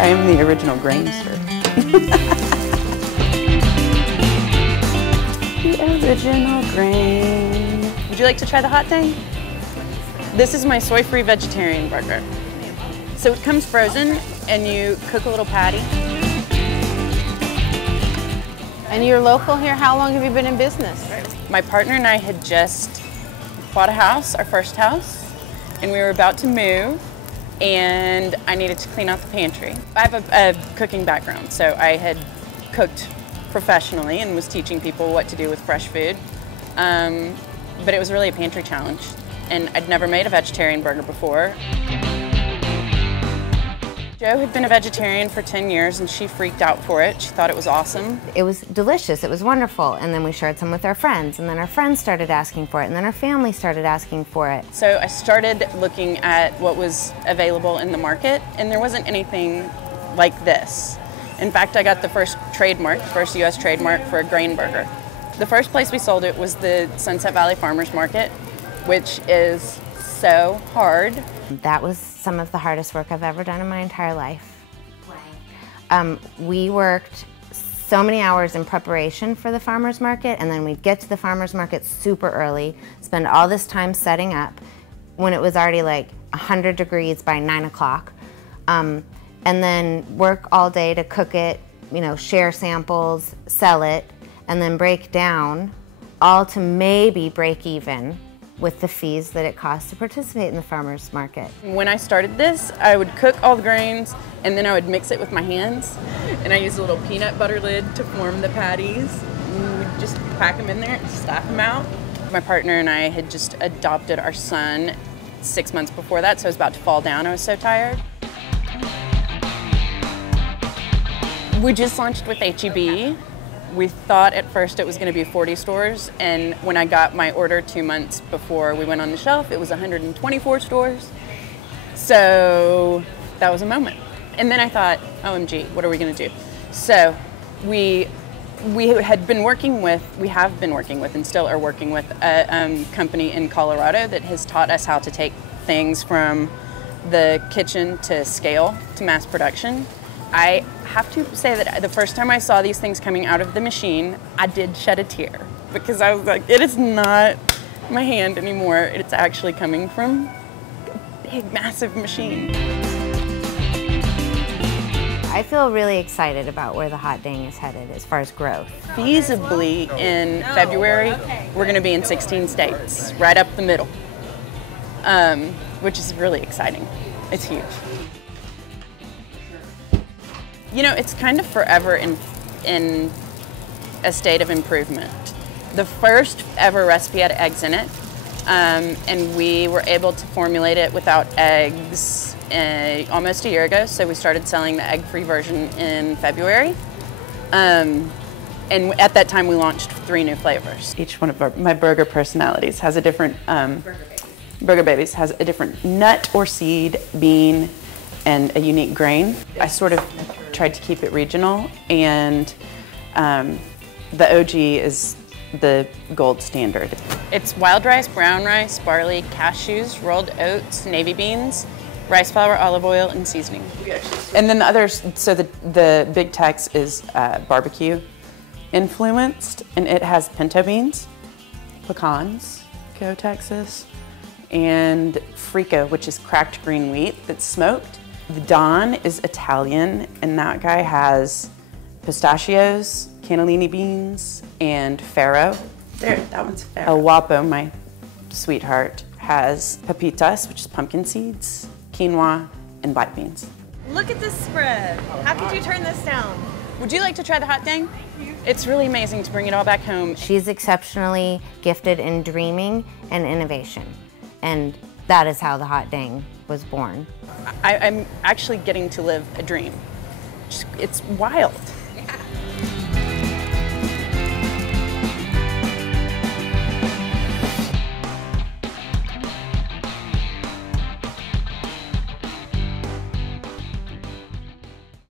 I am the original Grainster. The original grain. Would you like to try the hot dang? This is my soy-free vegetarian burger. So it comes frozen and you cook a little patty. And you're local here? How long have you been in business? My partner and I had just bought a house, our first house, and we were about to move, and I needed to clean out the pantry. I have a cooking background, so I had cooked professionally and was teaching people what to do with fresh food. But it was really a pantry challenge, and I'd never made a vegetarian burger before. Jo had been a vegetarian for 10 years and she freaked out for it. She thought it was awesome. It was delicious, it was wonderful, and then we shared some with our friends, and then our friends started asking for it, and then our family started asking for it. So I started looking at what was available in the market, and there wasn't anything like this. In fact, I got the first US trademark for a grain burger. The first place we sold it was the Sunset Valley Farmers Market, which is so hard. That was some of the hardest work I've ever done in my entire life. We worked so many hours in preparation for the farmer's market, and then we'd get to the farmer's market super early, spend all this time setting up when it was already like 100 degrees by 9 o'clock, and then work all day to cook it, you know, share samples, sell it, and then break down, all to maybe break even with the fees that it costs to participate in the farmer's market. When I started this, I would cook all the grains and then I would mix it with my hands. And I used a little peanut butter lid to form the patties. And we'd just pack them in there and slap them out. My partner and I had just adopted our son 6 months before that, so I was about to fall down. I was so tired. We just launched with H-E-B. We thought at first it was going to be 40 stores, and when I got my order 2 months before we went on the shelf, it was 124 stores. So that was a moment. And then I thought, OMG, what are we going to do? So we have been working with and still are working with a company in Colorado that has taught us how to take things from the kitchen to scale to mass production. I have to say that the first time I saw these things coming out of the machine, I did shed a tear because I was like, it is not my hand anymore. It's actually coming from a big, massive machine. I feel really excited about where the hot dang is headed as far as growth. Feasibly in February, we're going to be in 16 states, right up the middle, which is really exciting. It's huge. You know, it's kind of forever in a state of improvement. The first ever recipe had eggs in it, and we were able to formulate it without eggs almost a year ago, so we started selling the egg-free version in February. And at that time, we launched 3 new flavors. Each one of my burger personalities has a different, Burger Babies has a different nut or seed, bean, and a unique grain. I sort of tried to keep it regional, and the OG is the gold standard. It's wild rice, brown rice, barley, cashews, rolled oats, navy beans, rice flour, olive oil, and seasoning. And then the others, so the Big Tex is barbecue influenced, and it has pinto beans, pecans, go Texas, and frico, which is cracked green wheat that's smoked. The Don is Italian, and that guy has pistachios, cannellini beans, and farro. There, that one's farro. El Guapo, my sweetheart, has pepitas, which is pumpkin seeds, quinoa, and black beans. Look at this spread. How could you turn this down? Would you like to try the hot dang? It's really amazing to bring it all back home. She's exceptionally gifted in dreaming and innovation, and that is how the hot dang was born. I'm actually getting to live a dream. It's wild.